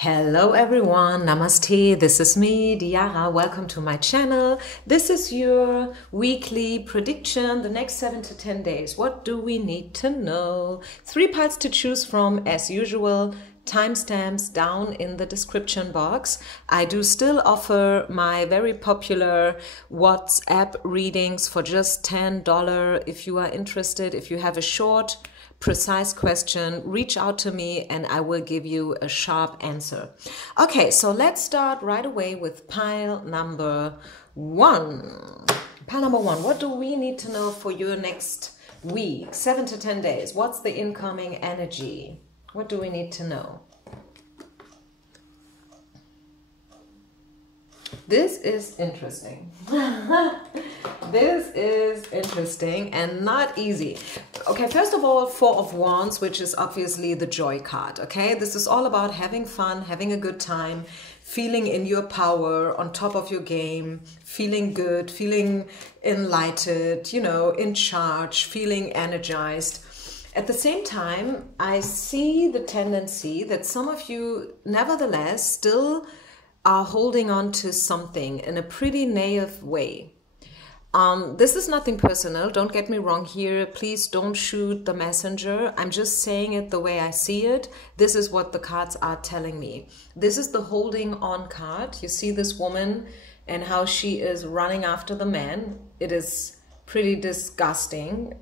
Hello everyone, Namaste, this is me, Diara, welcome to my channel. This is your weekly prediction, the next 7 to 10 days. What do we need to know? 3 parts to choose from as usual, timestamps down in the description box. I do still offer my very popular WhatsApp readings for just $10 if you are interested. If you have a short, precise question, reach out to me and I will give you a sharp answer. Okay, so let's start right away with pile number 1. Pile number 1, what do we need to know for your next week, 7 to 10 days? What's the incoming energy? What do we need to know? This is interesting. This is interesting and not easy. Okay, first of all, 4 of Wands, which is obviously the joy card, okay? This is all about having fun, having a good time, feeling in your power, on top of your game, feeling good, feeling enlightened, you know, in charge, feeling energized. At the same time, I see the tendency that some of you, nevertheless, still are holding on to something in a pretty naive way. This is nothing personal, don't get me wrong here. Please don't shoot the messenger. I'm just saying it the way I see it. This is what the cards are telling me. This is the holding on card. You see this woman and how she is running after the man. It is pretty disgusting,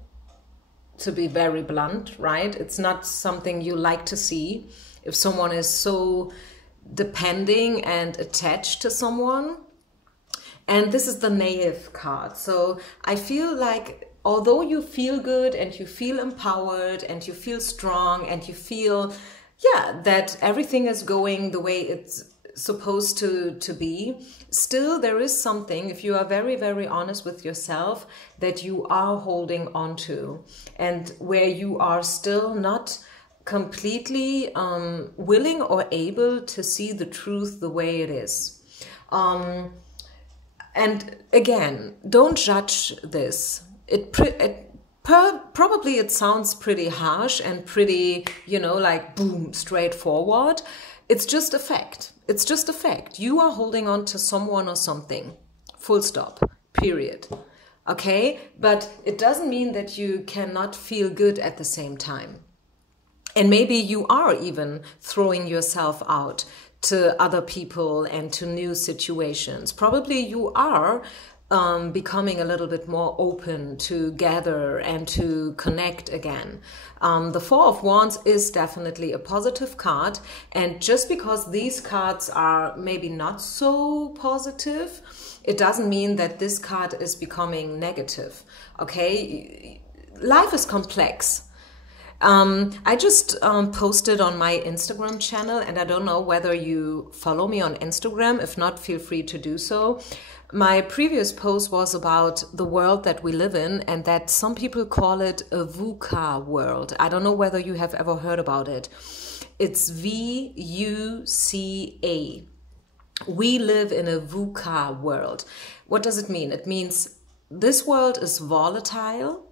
to be very blunt, right? It's not something you like to see. If someone is so depending and attached to someone. And this is the naive card. So I feel like although you feel good and you feel empowered and you feel strong and you feel, yeah, that everything is going the way it's supposed to be, still there is something, if you are very, very honest with yourself, that you are holding on to and where you are still not completely willing or able to see the truth the way it is. And again, don't judge this. Probably it sounds pretty harsh and pretty, you know, like boom, straightforward. It's just a fact. It's just a fact. You are holding on to someone or something. Full stop. Period. Okay? But it doesn't mean that you cannot feel good at the same time. And maybe you are even throwing yourself out to other people and to new situations. Probably you are becoming a little bit more open to gather and to connect again. The 4 of Wands is definitely a positive card. And just because these cards are maybe not so positive, it doesn't mean that this card is becoming negative. Okay? Life is complex. I just posted on my Instagram channel, and I don't know whether you follow me on Instagram. If not, feel free to do so. My previous post was about the world that we live in, and that some people call it a VUCA world. I don't know whether you have ever heard about it. It's V-U-C-A. We live in a VUCA world. What does it mean? It means this world is volatile.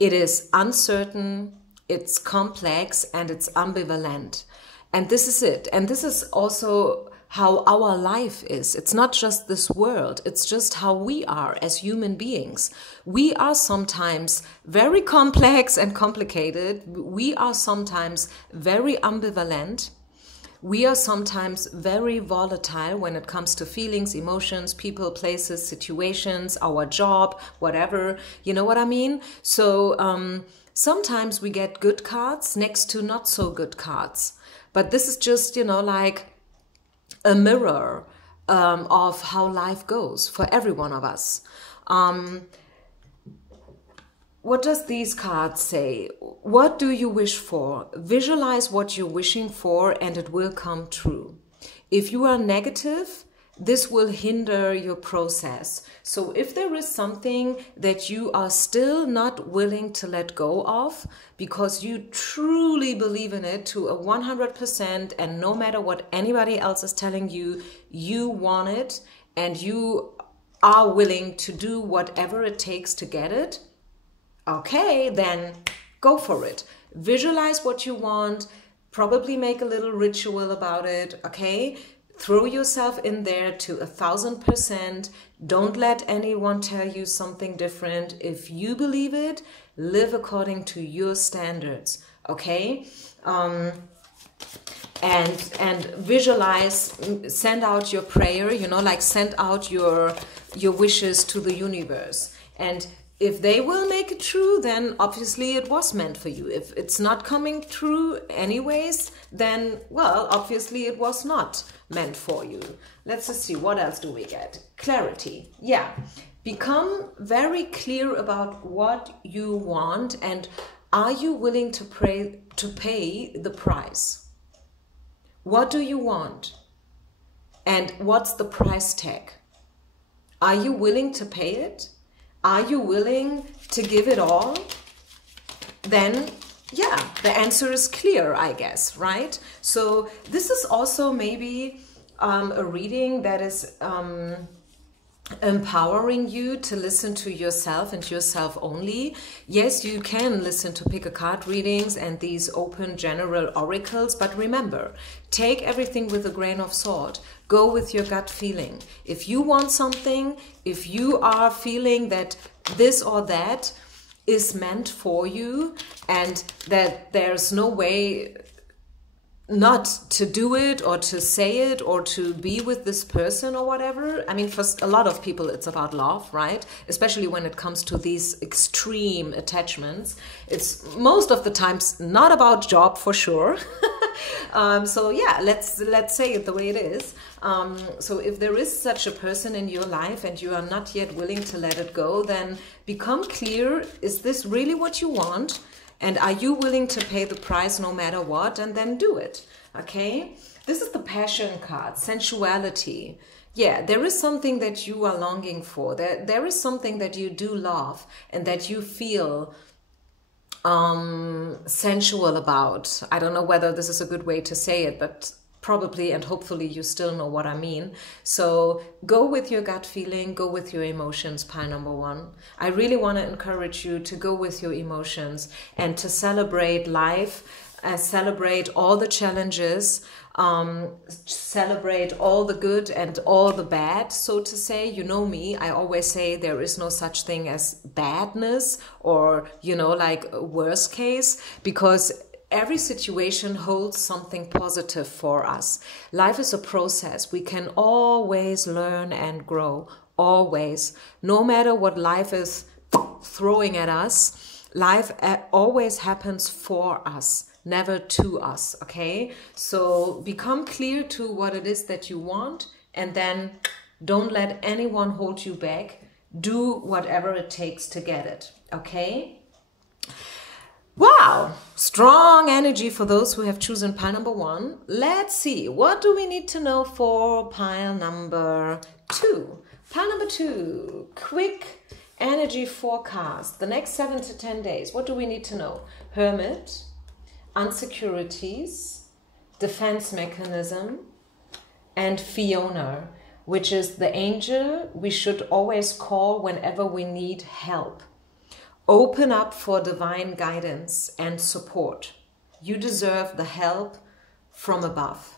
It is uncertain, it's complex, and it's ambivalent. And this is it. And this is also how our life is. It's not just this world. It's just how we are as human beings. We are sometimes very complex and complicated. We are sometimes very ambivalent. We are sometimes very volatile when it comes to feelings, emotions, people, places, situations, our job, whatever. You know what I mean? So sometimes we get good cards next to not so good cards. But this is just, you know, like a mirror of how life goes for every one of us. What does these cards say? What do you wish for? Visualize what you're wishing for and it will come true. If you are negative, this will hinder your process. So if there is something that you are still not willing to let go of because you truly believe in it to a 100% and no matter what anybody else is telling you, you want it and you are willing to do whatever it takes to get it, okay, then go for it. Visualize what you want, Probably make a little ritual about it, okay? Throw yourself in there to 1000%. Don't let anyone tell you something different. If you believe it, live according to your standards, okay? And visualize, send out your prayer, you know, like send out your wishes to the universe. And if they will make it true, then obviously it was meant for you. If it's not coming true anyways, then, well, obviously it was not meant for you. Let's just see, what else do we get? Clarity. Yeah. Become very clear about what you want, and are you willing to pay the price? What do you want? And what's the price tag? Are you willing to pay it? Are you willing to give it all? Then, yeah, the answer is clear, I guess, right? So this is also maybe a reading that is empowering you to listen to yourself and yourself only. Yes, you can listen to pick a card readings and these open general oracles, but remember, take everything with a grain of salt. Go with your gut feeling. If you want something, if you are feeling that this or that is meant for you and that there's no way not to do it or to say it or to be with this person or whatever. I mean, for a lot of people, it's about love, right? Especially when it comes to these extreme attachments. It's most of the times not about job for sure. So yeah, let's say it the way it is. So if there is such a person in your life and you are not yet willing to let it go, then become clear, is this really what you want? And are you willing to pay the price no matter what? And then do it, okay? This is the passion card, sensuality. Yeah, there is something that you are longing for. There is something that you do love and that you feel sensual about. I don't know whether this is a good way to say it, but probably and hopefully you still know what I mean. So go with your gut feeling, go with your emotions, pile number one. I really want to encourage you to go with your emotions and to celebrate life, celebrate all the challenges, celebrate all the good and all the bad, so to say. You know me, I always say there is no such thing as badness or, you know, like worst case, because every situation holds something positive for us. Life is a process. We can always learn and grow, always. No matter what life is throwing at us, life always happens for us, never to us, okay? So become clear to what it is that you want, and then don't let anyone hold you back. Do whatever it takes to get it, okay? Wow, strong energy for those who have chosen pile number one. Let's see, what do we need to know for pile number two? Pile number two, quick energy forecast. The next 7 to 10 days, what do we need to know? Hermit, insecurities, defense mechanism, and Fiona, which is the angel we should always call whenever we need help. Open up for divine guidance and support. You deserve the help from above.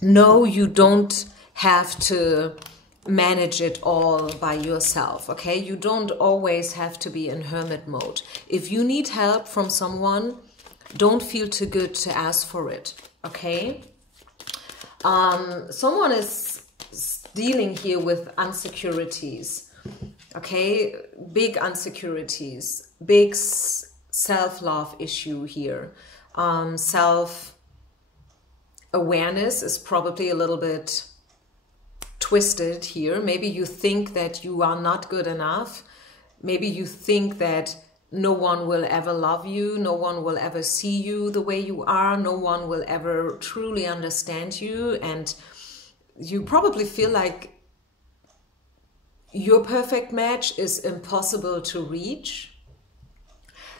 No, you don't have to manage it all by yourself, okay? You don't always have to be in hermit mode. If you need help from someone, don't feel too good to ask for it, okay? Someone is dealing here with insecurities. Okay, big insecurities, big self-love issue here. Self-awareness is probably a little bit twisted here. Maybe you think that you are not good enough. Maybe you think that no one will ever love you. No one will ever see you the way you are. No one will ever truly understand you. And you probably feel like your perfect match is impossible to reach.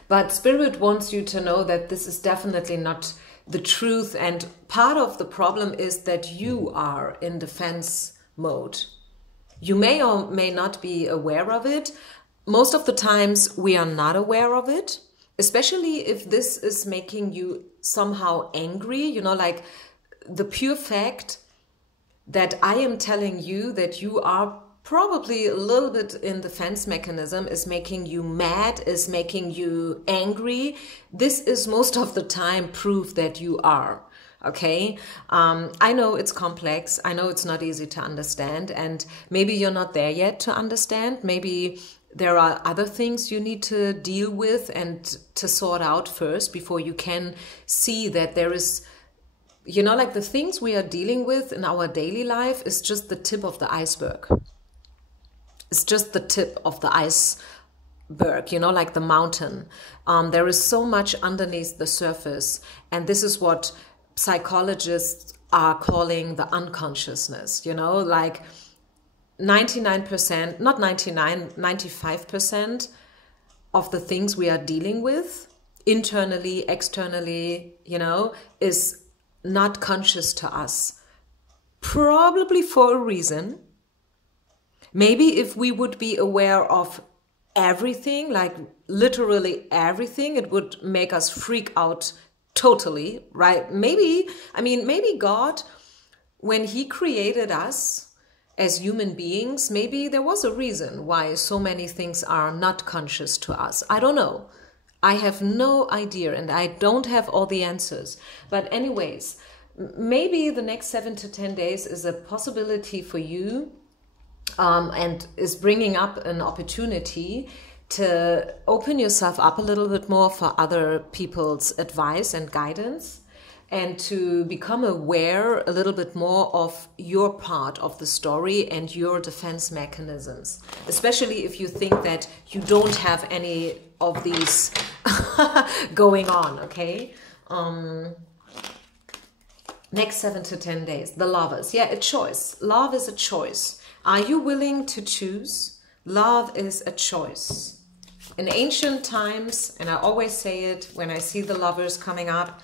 But Spirit wants you to know that this is definitely not the truth. And part of the problem is that you are in defense mode. You may or may not be aware of it. Most of the times we are not aware of it. especially if this is making you somehow angry, you know, like the pure fact that I am telling you that you are probably a little bit in defense mechanism is making you mad, is making you angry. This is most of the time proof that you are. Okay, I know it's complex. I know it's not easy to understand, and maybe you're not there yet to understand. Maybe there are other things you need to deal with and to sort out first before you can see that there is, you know, like the things we are dealing with in our daily life is just the tip of the iceberg. It's just the tip of the iceberg, you know, like the mountain. There is so much underneath the surface, and this is what psychologists are calling the unconsciousness, you know, like 99%, not 99, 95% of the things we are dealing with internally, externally, you know, is not conscious to us. Probably for a reason. Maybe if we would be aware of everything, like literally everything, it would make us freak out totally, right? Maybe, I mean, maybe God, when he created us as human beings, maybe there was a reason why so many things are not conscious to us. I don't know. I have no idea, and I don't have all the answers. But anyways, maybe the next 7 to 10 days is a possibility for you, and is bringing up an opportunity to open yourself up a little bit more for other people's advice and guidance, and to become aware a little bit more of your part of the story and your defense mechanisms, especially if you think that you don't have any of these going on, okay? Next 7 to 10 days, the lovers. Yeah, a choice. Love is a choice. Are you willing to choose? Love is a choice. In ancient times, and I always say it when I see the lovers coming up,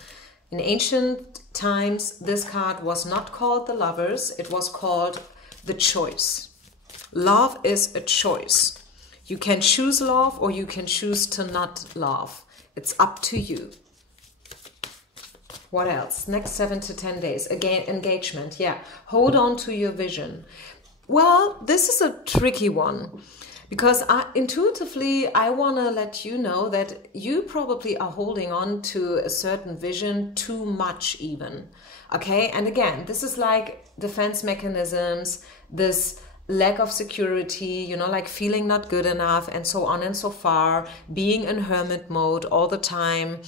in ancient times, this card was not called the lovers, it was called the choice. Love is a choice. You can choose love or you can choose to not love. It's up to you. What else? Next 7 to 10 days. Again, engagement. Yeah. Hold on to your vision. Well, this is a tricky one because intuitively, I want to let you know that you probably are holding on to a certain vision too much even. Okay. And again, this is like defense mechanisms, this lack of security, you know, like feeling not good enough and so on and so far, being in hermit mode all the time.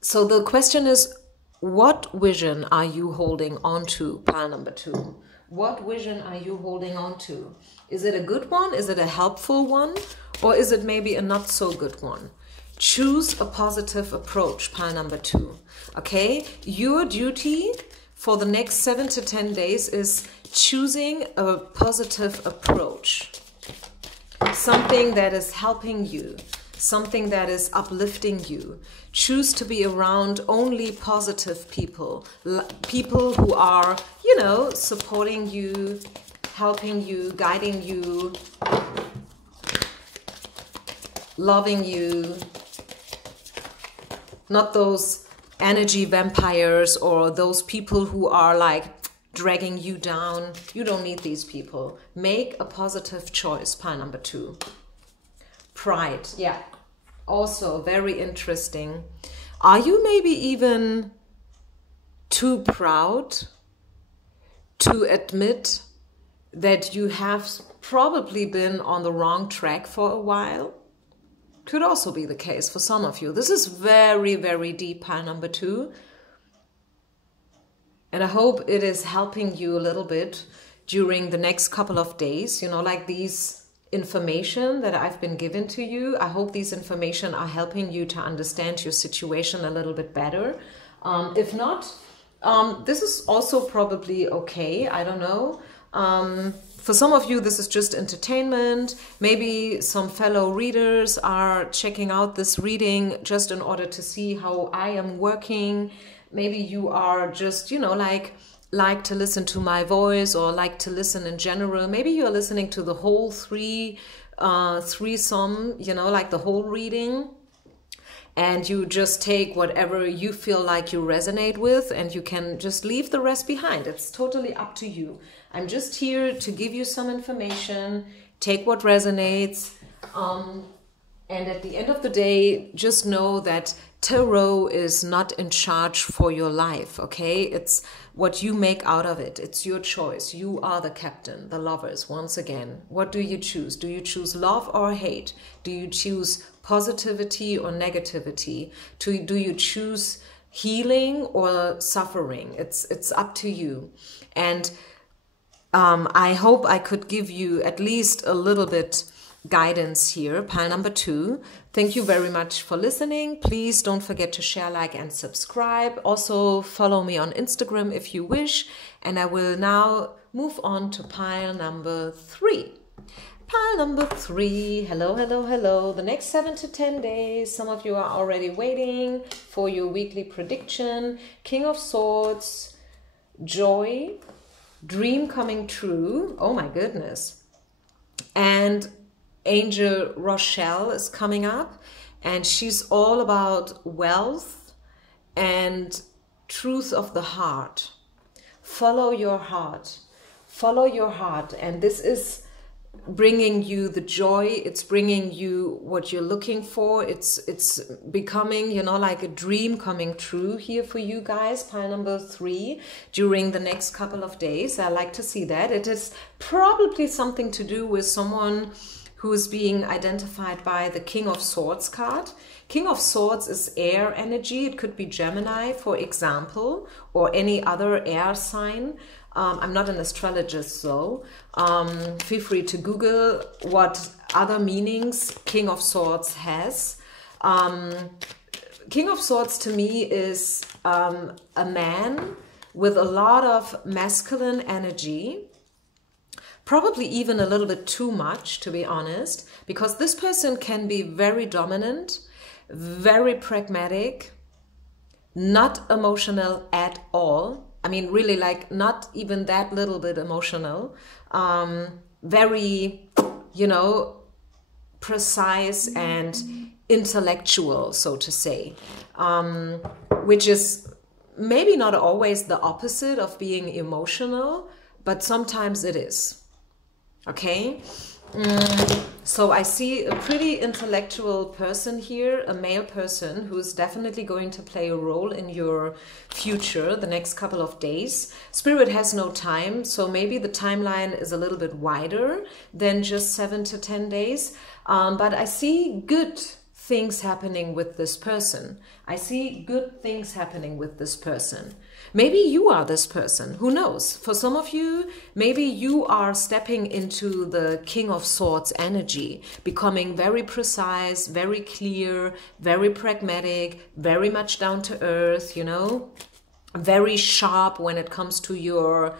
So the question is, what vision are you holding on to? Pile number 2. What vision are you holding on to? Is it a good one? Is it a helpful one? Or is it maybe a not so good one? Choose a positive approach, pile number 2. Okay? Your duty for the next 7 to 10 days is choosing a positive approach. Something that is helping you. Something that is uplifting you. Choose to be around only positive people. People who are, you know, supporting you, helping you, guiding you, loving you. Not those energy vampires or those people who are like dragging you down. You don't need these people. Make a positive choice, pile number 2. Pride, yeah, also very interesting. Are you maybe even too proud to admit that you have probably been on the wrong track for a while? Could also be the case for some of you. This is very, very deep, pile number 2. And I hope it is helping you a little bit during the next couple of days, you know, like these information that I've been given to you. I hope these information are helping you to understand your situation a little bit better. If not, this is also probably okay. I don't know. For some of you, this is just entertainment. Maybe some fellow readers are checking out this reading just in order to see how I am working. Maybe you are just, you know, like to listen to my voice or like to listen in general. Maybe you're listening to the whole 3 threesome, you know, like the whole reading. And you just take whatever you feel like you resonate with, and you can just leave the rest behind. It's totally up to you. I'm just here to give you some information, take what resonates. And at the end of the day, just know that tarot is not in charge for your life, okay? It's what you make out of it. It's your choice. You are the captain, the lovers. Once again, what do you choose? Do you choose love or hate? Do you choose positivity or negativity? Do you choose healing or suffering? It's up to you. And I hope I could give you at least a little bit guidance here. Pile number 2. Thank you very much for listening. Please don't forget to share, like, and subscribe. Also follow me on Instagram if you wish. And I will now move on to pile number 3. Pile number 3. Hello, hello, hello. The next 7 to 10 days. Some of you are already waiting for your weekly prediction. King of Swords, joy, dream coming true. Oh my goodness. And Angel Rochelle is coming up, and she's all about wealth and truth of the heart. Follow your heart. Follow your heart. And this is bringing you the joy. It's bringing you what you're looking for. It's becoming, you know, like a dream coming true here for you guys. Pile number 3 during the next couple of days. I like to see that. It is probably something to do with someone who is being identified by the King of Swords card. King of Swords is air energy. It could be Gemini, for example, or any other air sign. I'm not an astrologist, though. Feel free to Google what other meanings King of Swords has. King of Swords to me is a man with a lot of masculine energy. Probably even a little bit too much, to be honest, because this person can be very dominant, very pragmatic, not emotional at all. I mean, really, like, not even that little bit emotional. Very, you know, precise and intellectual, so to say, which is maybe not always the opposite of being emotional, but sometimes it is. Okay, so I see a pretty intellectual person here, a male person who's definitely going to play a role in your future the next couple of days. Spirit has no time, so maybe the timeline is a little bit wider than just 7 to 10 days. But I see good things happening with this person. I see good things happening with this person. Maybe you are this person, who knows? For some of you, maybe you are stepping into the King of Swords energy, becoming very precise, very clear, very pragmatic, very much down to earth, you know, very sharp when it comes to your,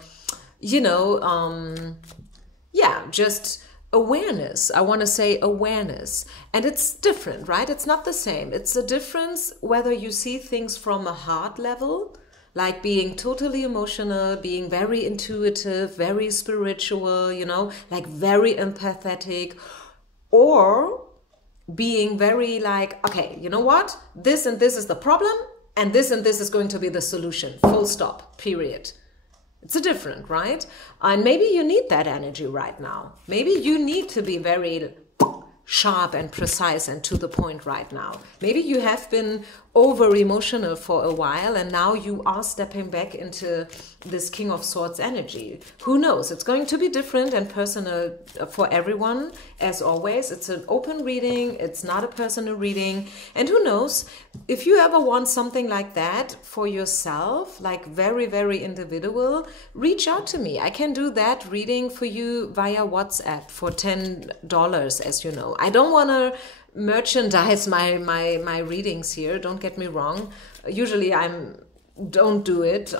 you know, yeah, just awareness. I want to say awareness. And it's different, right? It's not the same. It's a difference whether you see things from a heart level, like being totally emotional, being very intuitive, very spiritual, you know, like very empathetic, or being very like, okay, you know what? This and this is the problem, and this is going to be the solution. Full stop, period. It's a different, right? And maybe you need that energy right now. Maybe you need to be very sharp and precise and to the point right now. Maybe you have been over emotional for a while, and now you are stepping back into this King of Swords energy. Who knows? It's going to be different and personal for everyone. As always, it's an open reading. It's not a personal reading. And who knows, if you ever want something like that for yourself, like very, very individual, reach out to me. I can do that reading for you via WhatsApp for $10, as you know. I don't want to merchandise my readings here, don't get me wrong. Usually don't do it,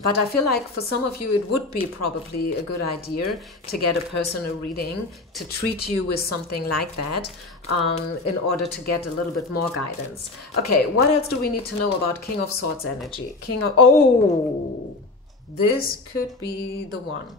but I feel like for some of you it would be probably a good idea to get a personal reading, to treat you with something like that, in order to get a little bit more guidance. Okay, what else do we need to know about King of Swords energy? Oh, this could be the one.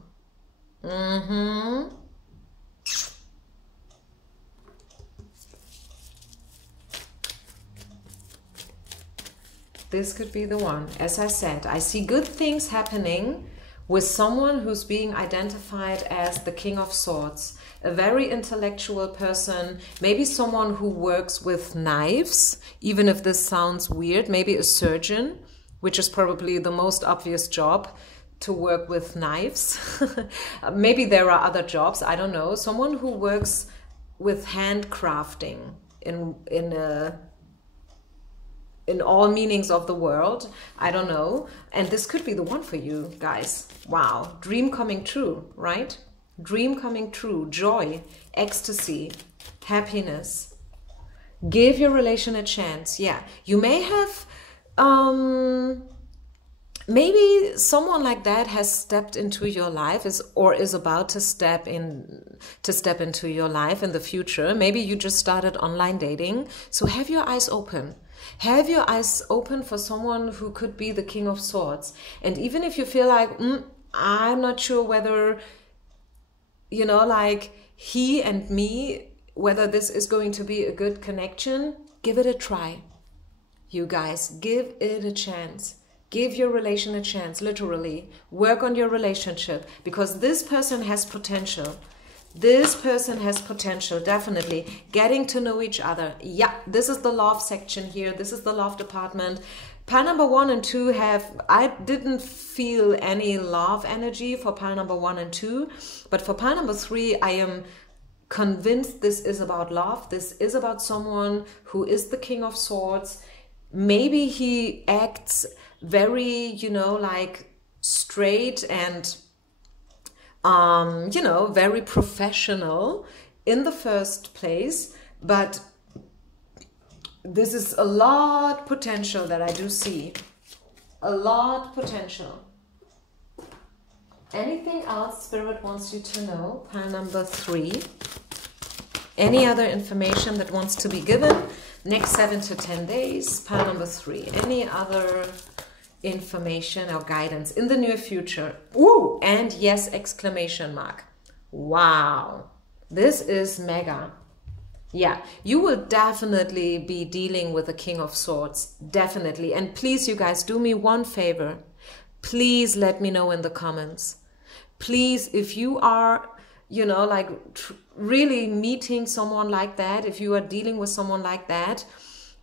This could be the one. As I said, I see good things happening with someone who's being identified as the King of Swords. A very intellectual person, maybe someone who works with knives, even if this sounds weird, maybe a surgeon, which is probably the most obvious job, to work with knives. Maybe there are other jobs, I don't know. Someone who works with handcrafting in all meanings of the word, I don't know. And this could be the one for you guys. Wow, dream coming true, right? Dream coming true, joy, ecstasy, happiness. Give your relation a chance. Yeah, you may have, maybe someone like that has stepped into your life or is about to step into your life in the future. Maybe you just started online dating. So have your eyes open. Have your eyes open for someone who could be the King of Swords. And even if you feel like, I'm not sure whether, you know, like he and me, whether this is going to be a good connection, give it a try. You guys, give it a chance. Give your relation a chance, literally. Work on your relationship, because this person has potential. This person has potential, definitely. Getting to know each other. Yeah, this is the love section here. This is the love department. Pile number 1 and 2 I didn't feel any love energy for pile number 1 and 2. But for pile number 3, I am convinced this is about love. This is about someone who is the King of Swords. Maybe he acts very, you know, like straight and you know, very professional in the first place, but this is a lot potential that I do see. A lot potential. Anything else Spirit wants you to know? Pile number 3. Any other information that wants to be given? Next 7 to 10 days. Pile number 3. Any other information or guidance in the near future? Ooh, and yes, exclamation mark. Wow, this is mega. Yeah, you will definitely be dealing with the King of Swords, definitely. And please, you guys, do me one favor. Please let me know in the comments. Please, if you are, you know, like really meeting someone like that, if you are dealing with someone like that,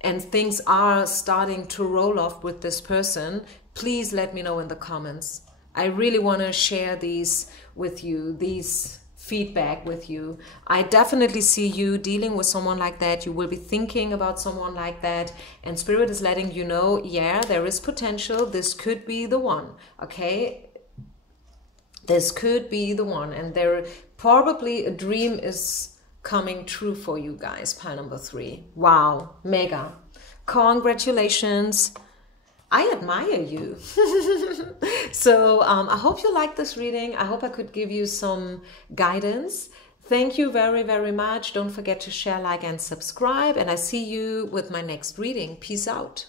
and things are starting to roll off with this person, please let me know in the comments. I really want to share these with you, these feedback with you. I definitely see you dealing with someone like that. You will be thinking about someone like that, and Spirit is letting you know, yeah, there is potential. This could be the one, okay? This could be the one, and there probably a dream is coming true for you guys. Pile number 3. Wow, mega. Congratulations. I admire you. So I hope you liked this reading. I hope I could give you some guidance. Thank you very, very much. Don't forget to share, like, and subscribe. And I see you with my next reading. Peace out.